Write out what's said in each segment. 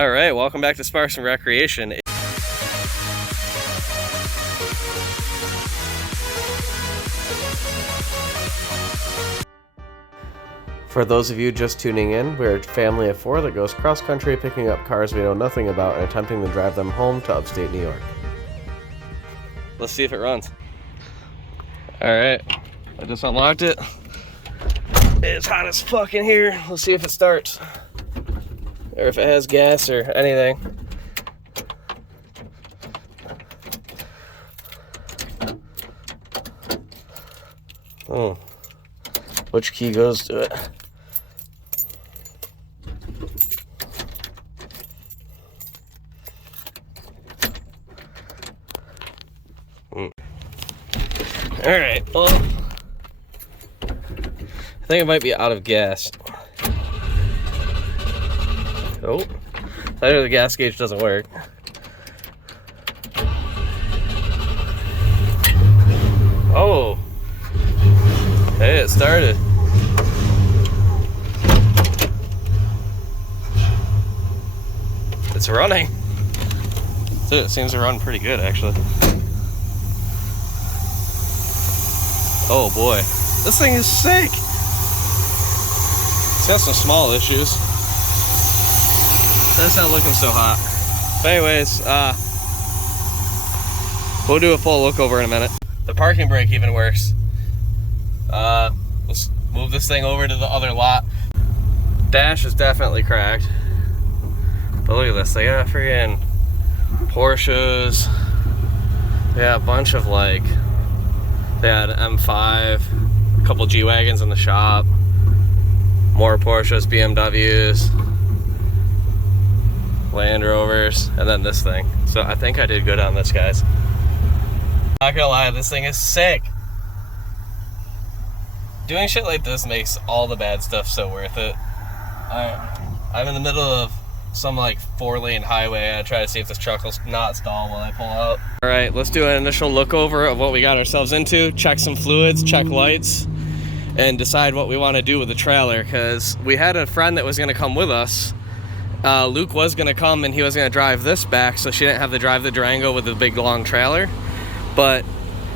All right, welcome back to Sparks and Recreation. For those of you just tuning in, we're a family of 4 that goes cross-country picking up cars we know nothing about and attempting to drive them home to upstate New York. Let's see if it runs. All right, I just unlocked it. It's hot as fuck in here. Let's see if it starts. Or if it has gas or anything. Oh, which key goes to it? All right, well, I think it might be out of gas. Oh, either the gas gauge doesn't work. Oh, hey, it started. It's running. Dude, it seems to run pretty good, actually. Oh boy, this thing is sick. It's got some small issues. That's not looking so hot. But anyways, we'll do a full look over in a minute. The parking brake even works. Let's move this thing over to the other lot. Dash is definitely cracked. But look at this, they got freaking Porsches. They got a bunch of like, they had M5, a couple G-Wagons in the shop, more Porsches, BMWs, Land Rovers, and then this thing. So I think I did good on this, guys. Not gonna lie, this thing is sick. Doing shit like this makes all the bad stuff so worth it. I'm in the middle of some like 4-lane highway. I try to see if this truck will not stall while I pull out. All right, let's do an initial look over of what we got ourselves into, check some fluids, check lights, and decide what we want to do with the trailer, because we had a friend that was going to come with us. Luke was going to come and he was going to drive this back so she didn't have to drive the Durango with the big long trailer, but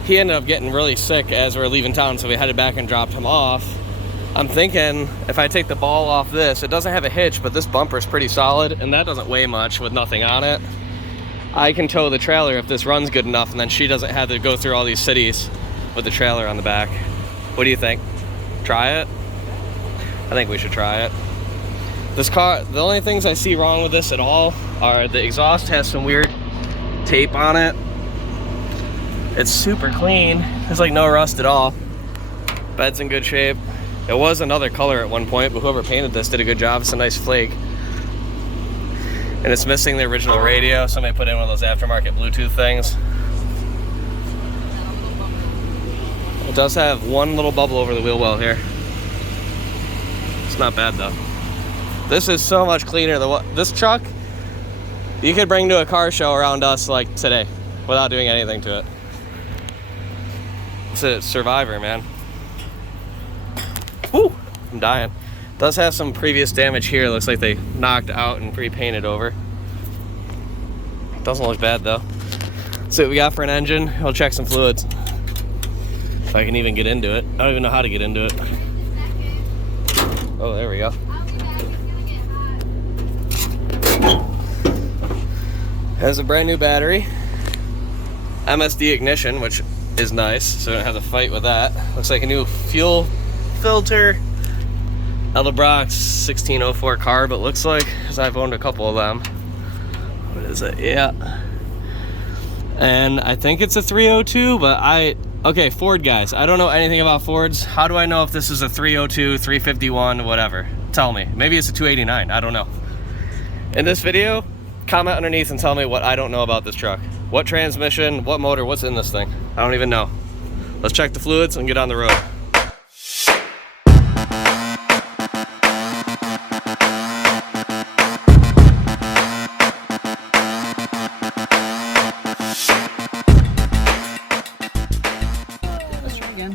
he ended up getting really sick as we were leaving town, so we headed back and dropped him off. I'm thinking if I take the ball off this, it doesn't have a hitch, but this bumper's pretty solid and that doesn't weigh much with nothing on it. I can tow the trailer if this runs good enough, and then she doesn't have to go through all these cities with the trailer on the back. What do you think? Try it? I think we should try it. This car, the only things I see wrong with this at all are the exhaust has some weird tape on it. It's super clean. There's like no rust at all. Bed's in good shape. It was another color at one point, but whoever painted this did a good job. It's a nice flake. And it's missing the original radio. Somebody put in one of those aftermarket Bluetooth things. It does have one little bubble over the wheel well here. It's not bad though. This is so much cleaner than what this truck you could bring to a car show around us like today without doing anything to it. It's a Survivor, man. Woo! I'm dying. Does have some previous damage here. Looks like they knocked out and pre-painted over. Doesn't look bad though. Let's see what we got for an engine. I'll check some fluids. If I can even get into it. I don't even know how to get into it. Oh, there we go. Has a brand new battery. MSD ignition, which is nice, so I don't have to fight with that. Looks like a new fuel filter. Edelbrock's 1604 carb, it looks like, because I've owned a couple of them. What is it? Yeah. And I think it's a 302, but okay, Ford guys, I don't know anything about Fords. How do I know if this is a 302, 351, whatever? Tell me. Maybe it's a 289, I don't know. In this video, comment underneath and tell me what I don't know about this truck. What transmission, what motor, what's in this thing? I don't even know. Let's check the fluids and get on the road.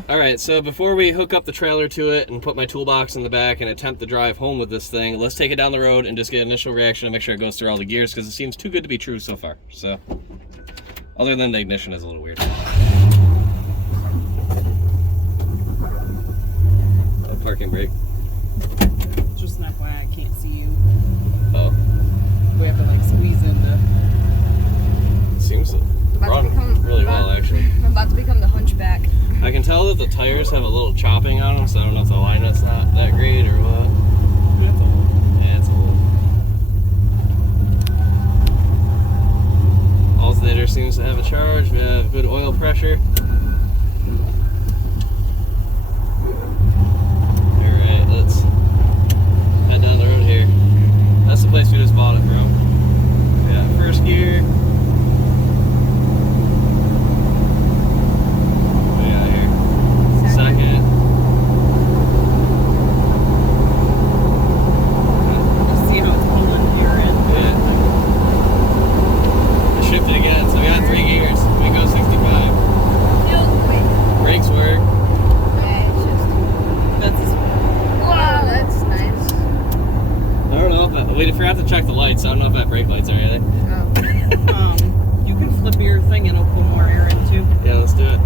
All right. Alright, so before we hook up the trailer to it and put my toolbox in the back and attempt to drive home with this thing, let's take it down the road and just get an initial reaction and make sure it goes through all the gears, because it seems too good to be true so far. So, other than the ignition is a little weird. Parking brake. Just an FYI, I can't see you. Oh. We have to like squeeze into. It seems to run really well, actually. I'm about to become the hunchback. I can tell that the tires have a little chopping on them, so I don't know if the alignment's not that great or what. That's old. Yeah, it's old. Alternator seems to have a charge. We have good oil pressure. Alright, let's head down the road here. That's the place we just bought it from. Yeah, first gear. We forgot to check the lights. I don't know if that brake lights are either. Oh. You can flip your thing and it'll pull more air in too. Yeah, let's do it.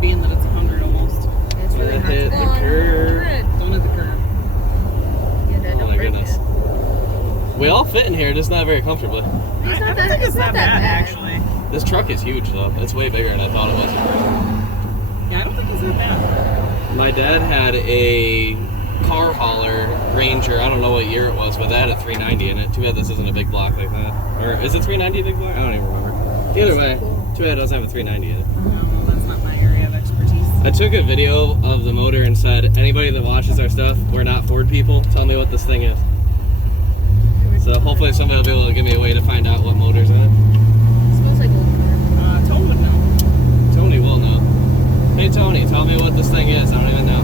Being that it's 100 almost. It's really hard hit to the curb. Don't hit the curb. Yeah, Oh my goodness. We all fit in here, just not very comfortably. It's not I don't that, think it's not that bad. actually. This truck is huge though. It's way bigger than I thought it was. Yeah, I don't think it's that bad. My dad had a car hauler Ranger. I don't know what year it was, but that had a 390 in it. Too bad this isn't a big block like that. Or is it 390 a big block? I don't even remember. Either way, too bad it doesn't have a 390 in it. No, that's not my area of expertise. I took a video of the motor and said, anybody that watches our stuff, we're not Ford people, tell me what this thing is. So hopefully somebody will be able to give me a way to find out what motor's in it. It smells like old car. Tony would know. Tony will know. Hey Tony, tell me what this thing is. I don't even know.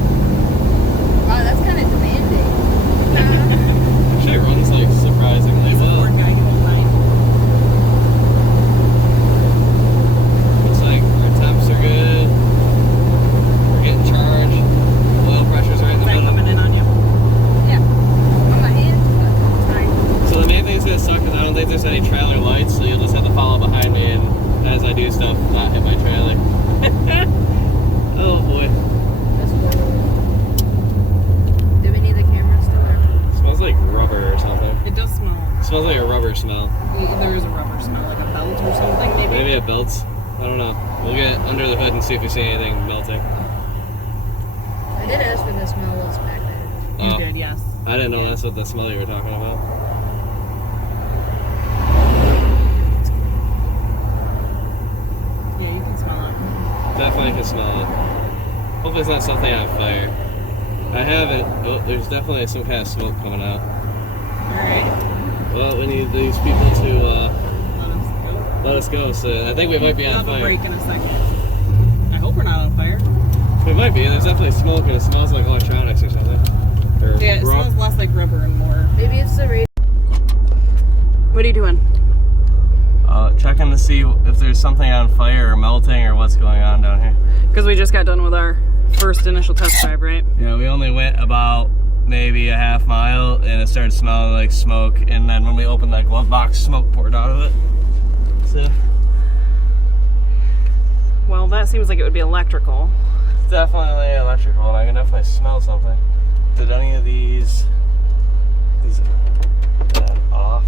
Wow, that's kind of demanding. Actually, it runs like surprisingly He's a well. Ford guy, he won't mind. Looks like our temps are good. We're getting charged. Oil pressure's right in the Is that middle. coming in on you? Yeah. On my hand, but it's fine. So the main thing's gonna suck is I don't think there's any trailer lights, so you'll just have to follow behind me and as I do stuff, not hit my trailer. Oh boy. That's cool. Do we need the camera still? Or? Smells like rubber or something. It does smell. It smells like a rubber smell. There is a rubber smell, like a belt or something, maybe. Maybe a belt. I don't know. We'll get under the hood and see if we see anything melting. I did ask what the smell was back there. You Oh. did, yes. I didn't know that's what the smell you were talking about. Yeah, you can smell it. Definitely can smell it. Hopefully it's not something on fire. I haven't. Oh, there's definitely some kind of smoke coming out. Alright. Well, we need these people to Let let us us go. go. So I think we might be on We'll have a fire. break in a second. I hope we're not on fire. We might be. There's definitely smoke and it smells like electronics or something. Or Yeah, it rock. smells less like rubber and more. Maybe it's the radio. What are you doing? Checking to see if there's something on fire or melting or what's going on down here. Because we just got done with our first initial test drive, right? Yeah, we only went about maybe a half mile and it started smelling like smoke, and then when we opened that glove box, smoke poured out of it. So Well, that seems like it would be electrical. it's definitely electrical, and I can definitely smell something. Did any of these off?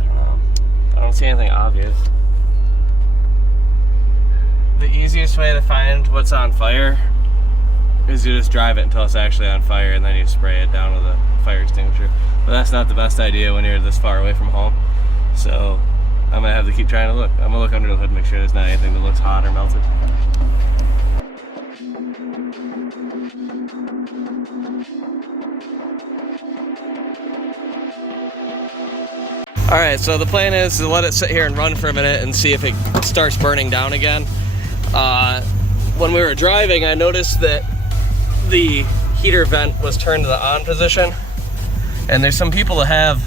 I don't know. I don't see anything obvious. The easiest way to find what's on fire is you just drive it until it's actually on fire and then you spray it down with a fire extinguisher. But that's not the best idea when you're this far away from home. So I'm gonna have to keep trying to look. I'm gonna look under the hood and make sure there's not anything that looks hot or melted. Alright, so the plan is to let it sit here and run for a minute and see if it starts burning down again. When we were driving, I noticed that the heater vent was turned to the on position, and there's some people that have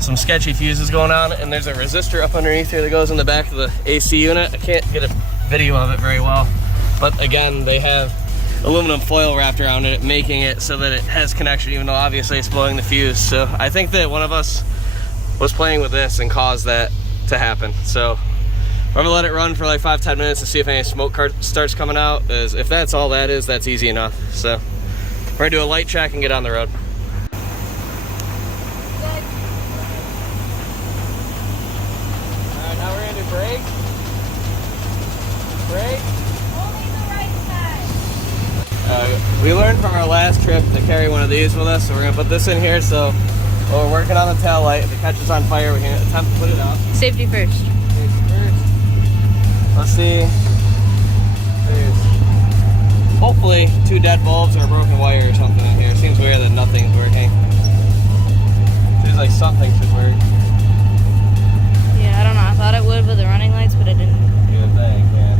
some sketchy fuses going on, and there's a resistor up underneath here that goes in the back of the AC unit. I can't get a video of it very well, But again, they have aluminum foil wrapped around it, making it so that it has connection, even though obviously it's blowing the fuse. So I think that one of us was playing with this and caused that to happen. So I'm gonna let it run for like 5-10 minutes to see if any smoke starts coming out. If that's all that is, that's easy enough. So we're gonna do a light check and get on the road. Alright, now we're gonna do brake. Brake. Only the right side. We learned from our last trip to carry one of these with us, so we're gonna put this in here. So while we're working on the tail light, if it catches on fire, we can attempt to put it out. Safety first. Safety first. Let's see. There's hopefully 2 dead bulbs or a broken wire or something in here. It seems weird that nothing's working. Seems like something should work. Yeah, I don't know. I thought it would with the running lights, but it didn't. Good thing, yeah.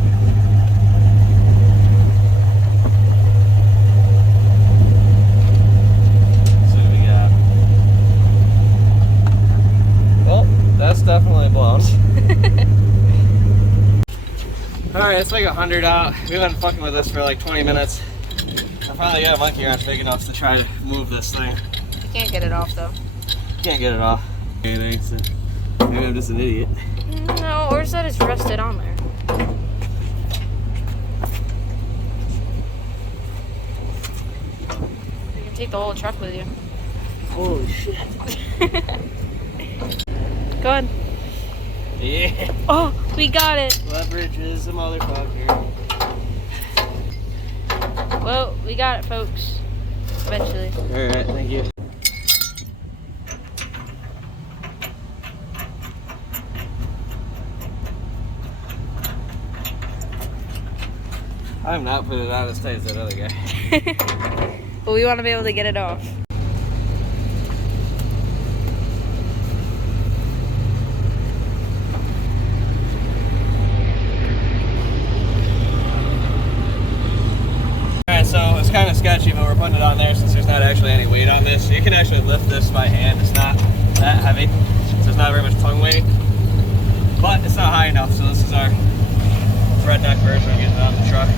Let's see what we got. Well, that's definitely blown. Alright, it's like 100 out. We've been fucking with this for like 20 minutes. I finally got a monkey wrench big enough to try to move this thing. You can't get it off though. Can't get it off. Maybe I'm just an idiot. No, or that it's rusted on there. You can take the whole truck with you. Holy shit. Go ahead. Yeah. Oh, we got it. Leverage is a motherfucker. Well, we got it, folks. Eventually. Alright, thank you. I'm not putting it on as tight as that other guy. But we want to be able to get it off. Alright, so it's kind of sketchy, but we're putting it on there since there's not actually any weight on this. You can actually lift this by hand. It's not that heavy, so there's not very much tongue weight. But it's not high enough, so this is our redneck version of getting it on the truck.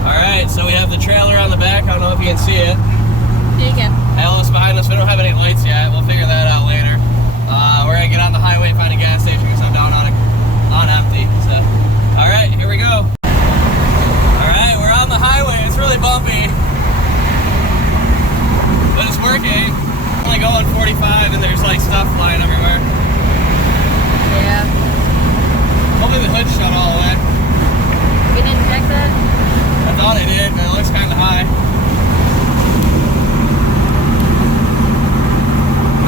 Alright, so we have the trailer on the back. I don't know if you can see it. You can. Alice behind us. We don't have any lights yet. We'll figure that out later. We're gonna get on the highway and find a gas station because I'm down on empty. So, alright, here we go. Alright, we're on the highway. It's really bumpy, but it's working. I'm only going 45 and there's like stuff flying everywhere. Yeah. Hopefully the hood's shut all the way. You didn't check that? I thought I did, but it looks kind of high.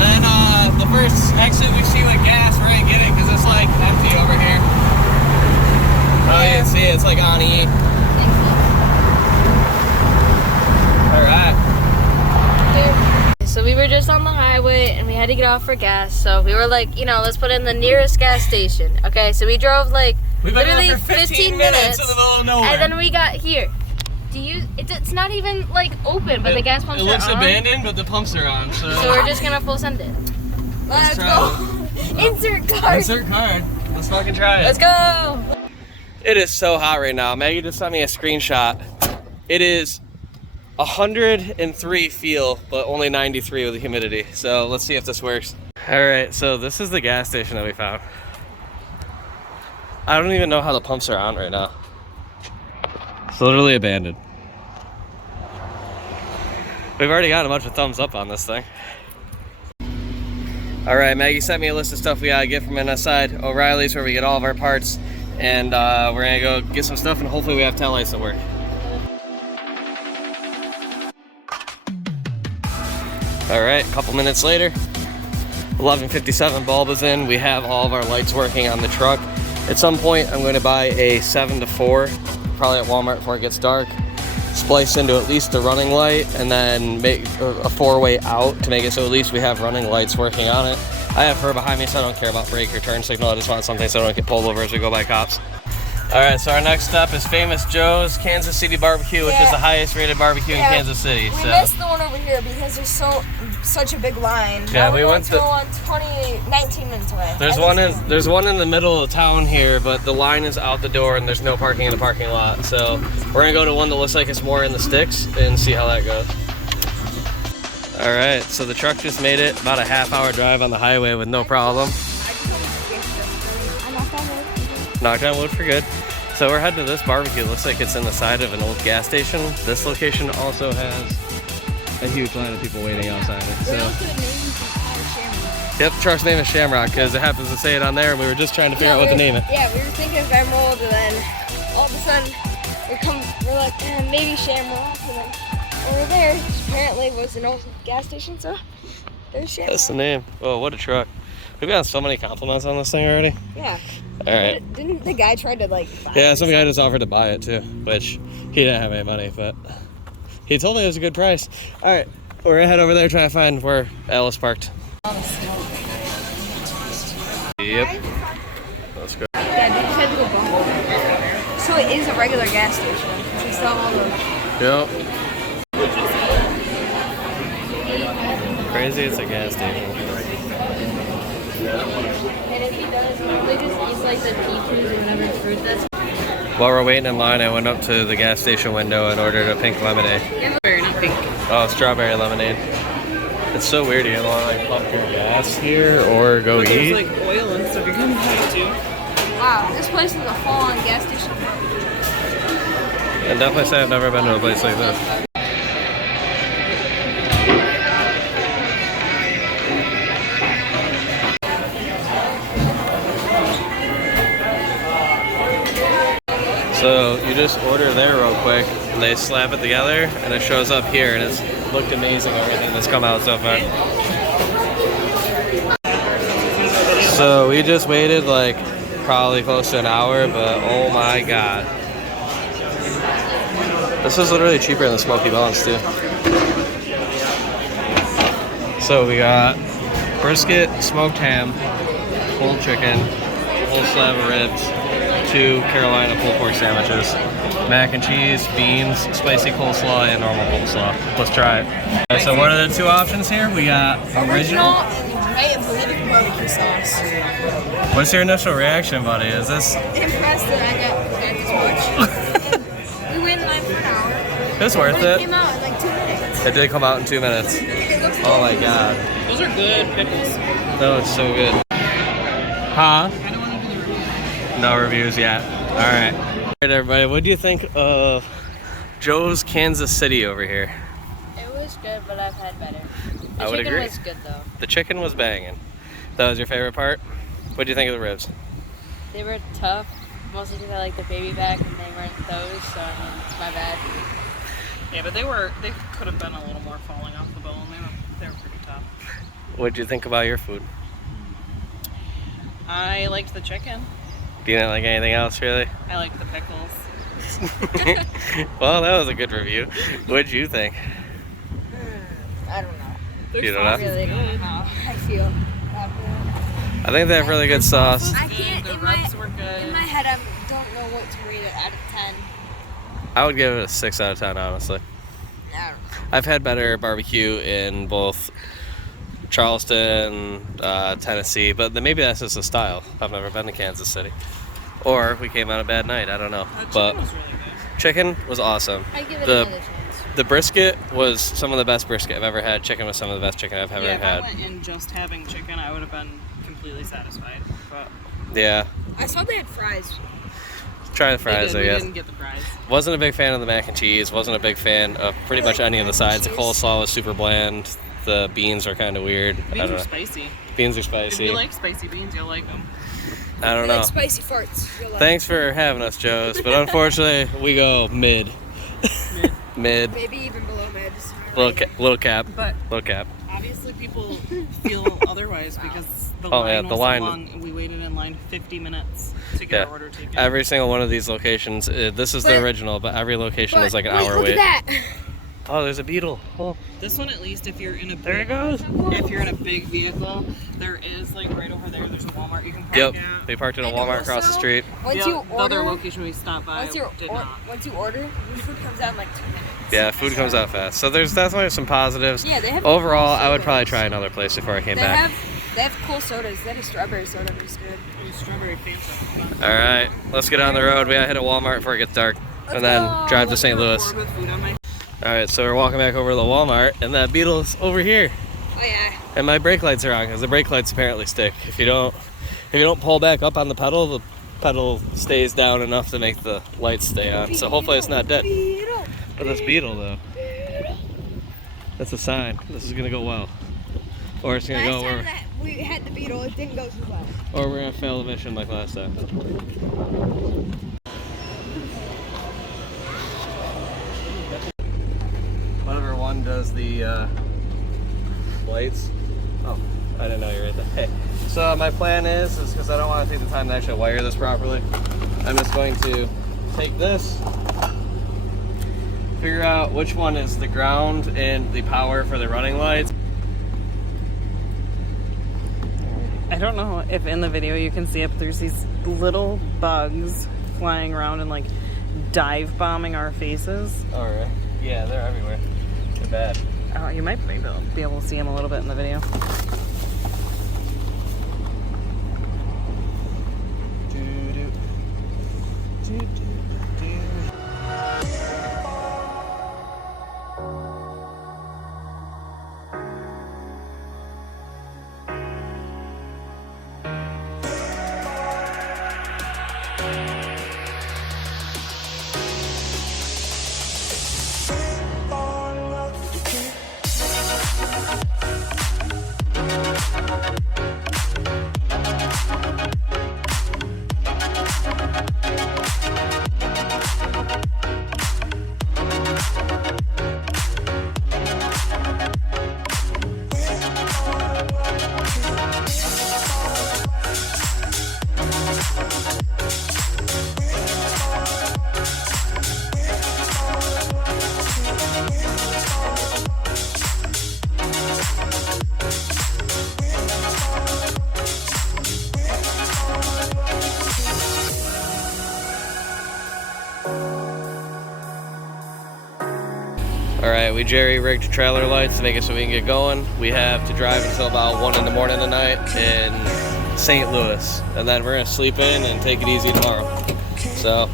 Then the first exit we see with gas, we're gonna get it because it's like empty over here. Oh, you can see it. It's like on E. Alright. So we were just on the highway and we had to get off for gas. So we were like, you know, let's put in the nearest gas station. Okay, so we drove like literally 15 minutes in the middle of nowhere. and then we got here. It's not even like open, but the gas pumps are on. It looks abandoned, but the pumps are on. So we're just gonna full send it. Let's go. Insert card. Insert card. Let's fucking try it. Let's go. It is so hot right now. Maggie just sent me a screenshot. It is 103 feel, but only 93 with the humidity. So let's see if this works. All right, so this is the gas station that we found. I don't even know how the pumps are on right now. It's literally abandoned. We've already got a bunch of thumbs up on this thing. All right, Maggie sent me a list of stuff we gotta get from inside O'Reilly's, where we get all of our parts, and we're gonna go get some stuff, and hopefully we have tail lights that work. All right, a couple minutes later, 11:57 bulb is in. We have all of our lights working on the truck. At some point, I'm going to buy a 7 to 4, probably at Walmart before it gets dark. Splice into at least the running light, and then make a 4-way out to make it so at least we have running lights working on it. I have her behind me, so I don't care about brake or turn signal. I just want something so I don't get pulled over as we go by cops. All right, so our next stop is Famous Joe's Kansas City Barbecue, which is the highest rated barbecue in Kansas City. We missed the one over here because there's such a big line. Yeah, now we went to 19 minutes away. There's one in the middle of town here, but the line is out the door and there's no parking in the parking lot. So we're gonna go to one that looks like it's more in the sticks and see how that goes. All right, so the truck just made it about a half-hour drive on the highway with no problem. Knocked on wood for good. So we're heading to this barbecue. Looks like it's in the side of an old gas station. This location also has a huge line of people waiting outside it. So. Yep, the truck's name is Shamrock because it happens to say it on there, and we were just trying to figure out what to name it. Yeah, we were thinking of Emerald, and then all of a sudden we're like, maybe Shamrock, and then over there apparently was an old gas station, so there's Shamrock. That's the name. Oh, what a truck. We've gotten so many compliments on this thing already. Yeah. All right. Didn't the guy try to buy Yeah, some guy just offered to buy it too, which he didn't have any money, but he told me it was a good price. All right, we're gonna head over there, try to find where Alice parked. Yep. Let's go. Yeah, they just had to go bumble. So it is a regular gas station. It's not all those. Yep. Crazy, it's a gas station. And if he does, normally just eats like the peaches or whatever fruit that's. While we're waiting in line, I went up to the gas station window and ordered a pink lemonade. Pink. Oh, strawberry lemonade. It's so weird you don't want to like pump your gas here or go eat. There's like oil and stuff you're gonna have to. Wow, this place is a full-on gas station. And definitely say I've never been to a place like this. So you just order there real quick, and they slap it together, and it shows up here, and it's looked amazing, everything that's come out so far. So we just waited like probably close to an hour, but oh my god. This is literally cheaper than the Smoky Bones too. So we got brisket, smoked ham, pulled chicken, whole slab of ribs, 2 Carolina pulled pork sandwiches, mac and cheese, beans, spicy coleslaw, and normal coleslaw. Let's try it. All right, so what are the 2 options here? We got original and Hawaiian barbecue sauce. What's your initial reaction, buddy? Is this Impressed that I got that much. And we waited in line for an hour. it's worth But it it? came out in like 2 minutes. It did come out in 2 minutes. It looks Oh my god. Those are good pickles. No, it's so good. Huh? I don't want to do the review. No reviews yet. All right. All right, everybody. What do you think of Joe's Kansas City over here? It was good, but I've had better. The I would chicken agree. was good though. The chicken was banging. That was your favorite part? What do you think of the ribs? They were tough, mostly because I like the baby back and they weren't those, so I mean, it's my bad. Yeah, but they could have been a little more falling off the bone. They were pretty tough. What did you think about your food? I liked the chicken. Do you not like anything else, really? I liked the pickles. Well, that was a good review. What did you think? I don't know. You don't I know? really don't know how I feel. I think they have really good sauce. I can't, The in my rubs were good. head, I don't know what to rate it out of 10. I would give it a 6 out of 10, honestly. I don't know. I've had better barbecue in both Charleston, Tennessee, but then maybe that's just a style. I've never been to Kansas City. Or we came on a bad night, I don't know. Chicken But was really good. chicken was awesome. I give it The- another chance. The brisket was some of the best brisket I've ever had. Chicken was some of the best chicken I've ever Yeah, if I had. went in just having chicken, I would have been completely satisfied. But Yeah. I saw they had fries. Try the fries, I we guess. didn't get the fries. Wasn't a big fan of the mac and cheese. Wasn't a big fan of pretty much any of the sides. The coleslaw was super bland. The beans are kind of weird. I Beans don't are know. spicy. Beans are If spicy. you like spicy beans, you'll like them. I don't know. Like spicy farts. You'll like Thanks for having us, Joe's, but unfortunately, we go mid. Mid. maybe even below mids. Little cap. But Little cap. obviously people feel otherwise because the Oh, line yeah, was the so line- long and we waited in line 50 minutes to get Yeah. our order taken. Every single one of these locations, this is the But- original, but every location But is like an wait, hour look wait. at that. Oh, there's a beetle. Oh, This one, at least, if you're in a there it big, goes. if you're in a big vehicle, there is like right over there. There's a Walmart you can park Yep. at. We parked at a And Walmart across the also- street. Once the, you the other order, location we stopped by once you order, the food comes out in like 2 minutes. Yeah, food comes out fast. So there's definitely some positives. Yeah, they have Overall, cool I would probably sodas. try another place before I came back. They have cool sodas. They had a strawberry soda, which is good. Strawberry Fanta. All right, let's get on the road. We gotta hit a Walmart before it gets dark, and then drive to St. Louis. All right, so we're walking back over to the Walmart, and that Beetle's over here. Oh yeah. And my brake lights are on because the brake lights apparently stick. If you don't pull back up on the pedal stays down enough to make the lights stay on. So hopefully it's not dead. But this Beetle though, that's a sign. This is gonna go well, or it's gonna go. Last time that we had the Beetle, it didn't go so well. Or we're gonna fail the mission like last time. Whatever one does the lights. Oh, I didn't know you were right there. Hey, so my plan is because I don't want to take the time to actually wire this properly, I'm just going to take this, figure out which one is the ground and the power for the running lights. I don't know if in the video you can see it, but there's these little bugs flying around and like dive bombing our faces. All right. Yeah, they're everywhere. They're bad. Oh, you might be able to see them a little bit in the video. Alright, we jerry-rigged trailer lights to make it so we can get going. We have to drive until about 1 in the morning tonight in St. Louis. And then we're going to sleep in and take it easy tomorrow. So,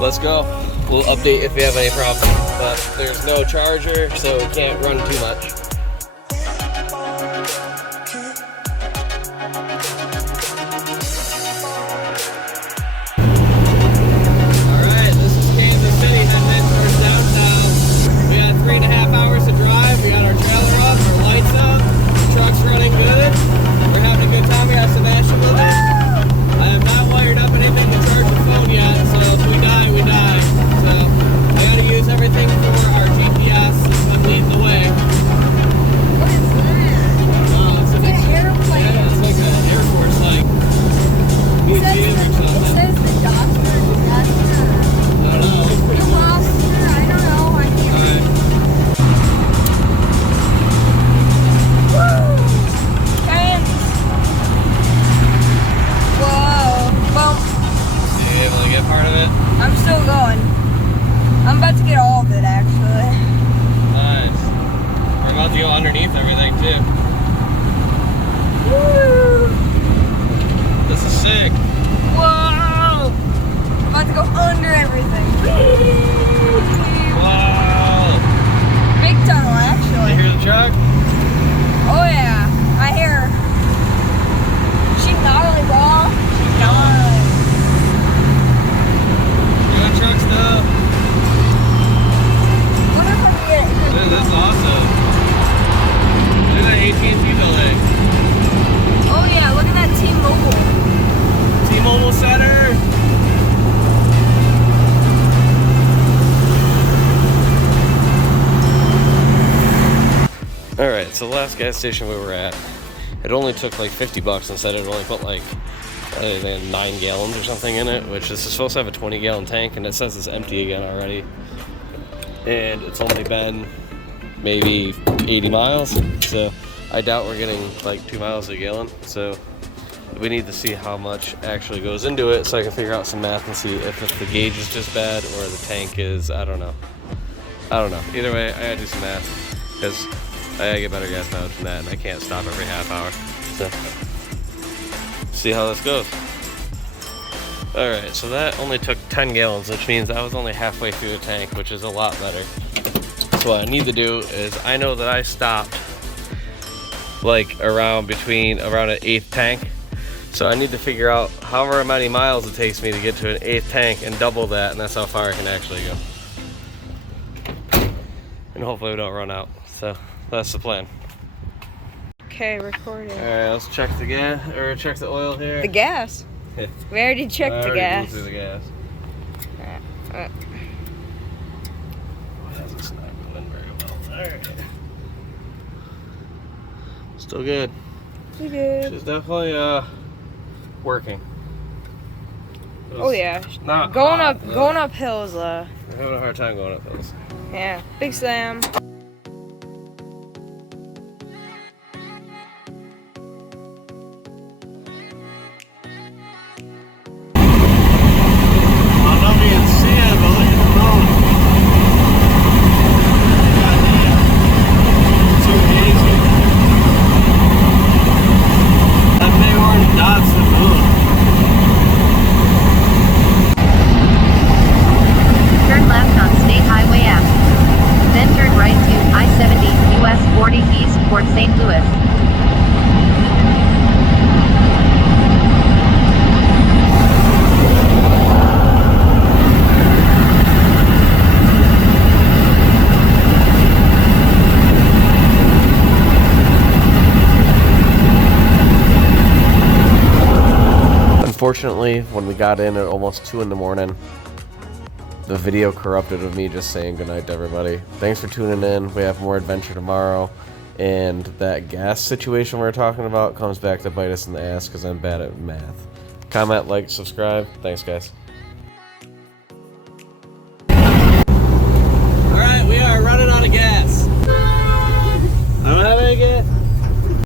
let's go. We'll update if we have any problems. But there's no charger, so we can't run too much. Alright, this is Kansas City heading in towards downtown. We got 3.5 hours to drive. We got our trailer up, our lights up, truck's running good. We're having a good time. We have Sebastian with us. I have not wired up anything to charge the phone yet, so if we die, we die. So I gotta use everything for our GPS since I'm leading the way. What is that? Oh, it's a big airplane. Yeah, it's like an Air Force like museum or It something. says the doctor. I don't know. It's pretty The officer. I don't know. I can't. Alright. Woo! Kansas. Whoa. Well, Are you able to get part of it? I'm still going. I'm about to get all of it, actually. Nice. We're about to go underneath everything too. Woo! This is sick. Whoa! I'm about to go under everything. Wow. Big tunnel, You actually. hear the truck? Oh yeah, I hear her. She gnarly, bro. She gnarly. Good truck stuff. Wonder if I can get it. Dude, that's awesome. Look at that AT&T building. Oh yeah, look at that T-Mobile. T-Mobile Center. Alright, so the last gas station we were at, it only took like $50 instead it only put like, I think 9 gallons or something in it, which this is supposed to have a 20-gallon tank, and it says it's empty again already. And it's only been maybe 80 miles, so I doubt we're getting like 2 miles a gallon. So we need to see how much actually goes into it so I can figure out some math and see if the gauge is just bad or the tank is, I don't know. Either way, I gotta do some math because I gotta get better gas mileage than that, and I can't stop every half hour. So, see how this goes. Alright, so that only took 10 gallons, which means I was only halfway through the tank, which is a lot better. So what I need to do is, I know that I stopped like around an 8th tank. So I need to figure out however many miles it takes me to get to an 8th tank and double that, and that's how far I can actually go. And hopefully we don't run out. So that's the plan. Okay, recording. Alright, let's check the gas, or check the oil here. The gas. We already checked the gas. Moved through the gas. That's not going very well. Alright. Still good. Pretty good. She's definitely working. Oh yeah. Not going hot, up, going up hills. We're having a hard time going up hills. Yeah, big slam. Turn left on State Highway F. Then turn right to I-70 US 40 East Port St. Louis. Unfortunately, when we got in at almost 2 in the morning, the video corrupted of me just saying goodnight to everybody. Thanks for tuning in. We have more adventure tomorrow. And that gas situation we were talking about comes back to bite us in the ass because I'm bad at math. Comment, like, subscribe. Thanks, guys. Alright, we are running out of gas. I'm having to get